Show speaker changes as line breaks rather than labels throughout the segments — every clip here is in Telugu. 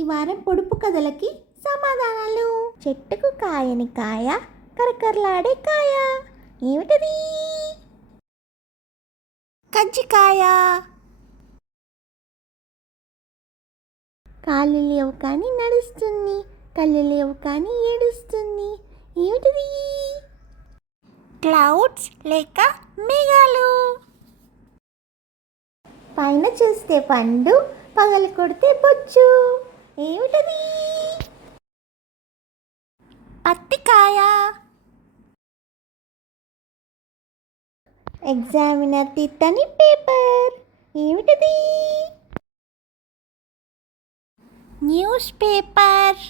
ఈ వారం పొడుపు కథలకి సమాధానాలు. చెట్టుకు కాయని కాయ కరకరలాడే కాయ. ఏమిటది? కజ్జికాయ. కాళ్ళు లేవు కానీ నడుస్తుంది కళ్ళు లేవు కానీ ఏడుస్తుంది. ఏమిటిది? క్లౌడ్స్ లేక మేఘాలు. పైన చూస్తే పండు పగలు కొడితే బొచ్చు. ఏమిటది? పత్తికాయ ఎగ్జామినర్ తిత్తని పేపర్. ఏమిటది? న్యూస్ పేపర్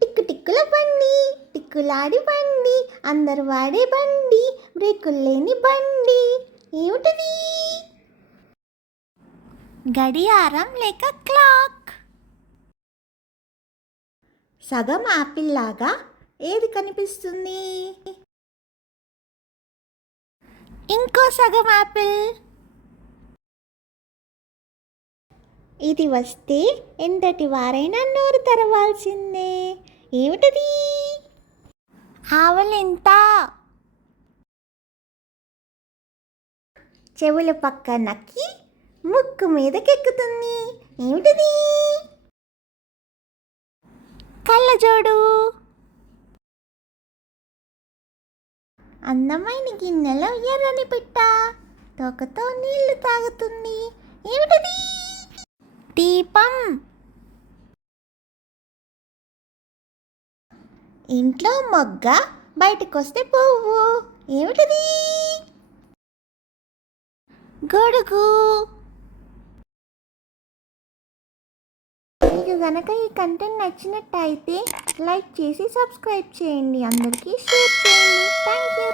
టిక్కు టిక్కుల బండి టిక్కులాడి బండి అందరు వాడే బండి బ్రేకులు లేని బండి. ఏమిటది? గడియారం లేక క్లాక్. సగం ఆపిల్ లాగా ఏది కనిపిస్తుంది? ఇంకో సగం ఆపిల్. ఇది వస్తే ఎంతటి వారైనా నోరు తెరవాల్సిందే. ఏమిటది? ఆవలింత చెవుల పక్క నక్కి ముక్కు మీదకెక్కుతుంది. ఏమిటది? కళ్ళజోడు. అందమైన గిన్నెలో ఎర్రని పిట్ట. తోకతో నీళ్ళు తాగుతుంది. ఏమిటది? దీపం. ఇంట్లో మొగ్గ బయటకొస్తే పువ్వు ఏమిటది? గొడుగు. మీకు గనక ఈ కంటెంట్ నచ్చినట్టయితే లైక్ చేసి సబ్స్క్రైబ్ చేయండి. అందరికీ షేర్ చేయండి. Thank you